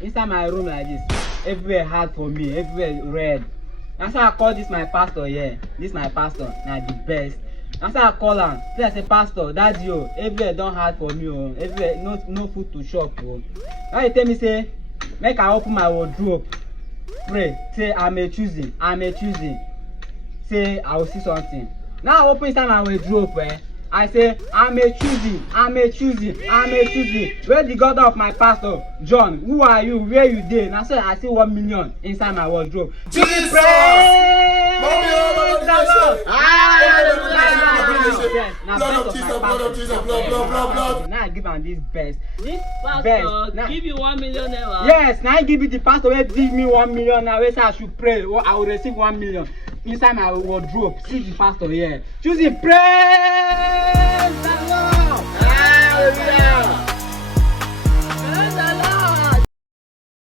inside my room like this. Everywhere hard for me, everywhere red. That's why I call this my pastor here. This my pastor, na the best. That's why I call am. Say I say pastor, daddy o, everywhere don hard for me o. Everywhere no food to chop o. Now you tell me say make I open my wardrobe. Pray, say I'm a choosing. Say I will see something. Now I open inside my wardrobe, I say I'm a choosing. Where the God of my pastor, John, who are you? Where you dey? Now say I see 1 million inside my wardrobe. Jesus! Blood. Now I give am this best. This pastor Best. give you 1 million naira. Yes, now I give it the pastor wey give me 1 million now. Wey say I should pray. I will receive 1 million inside my wardrobe. See the pastor here. Choosing, praise the Lord. Hallelujah.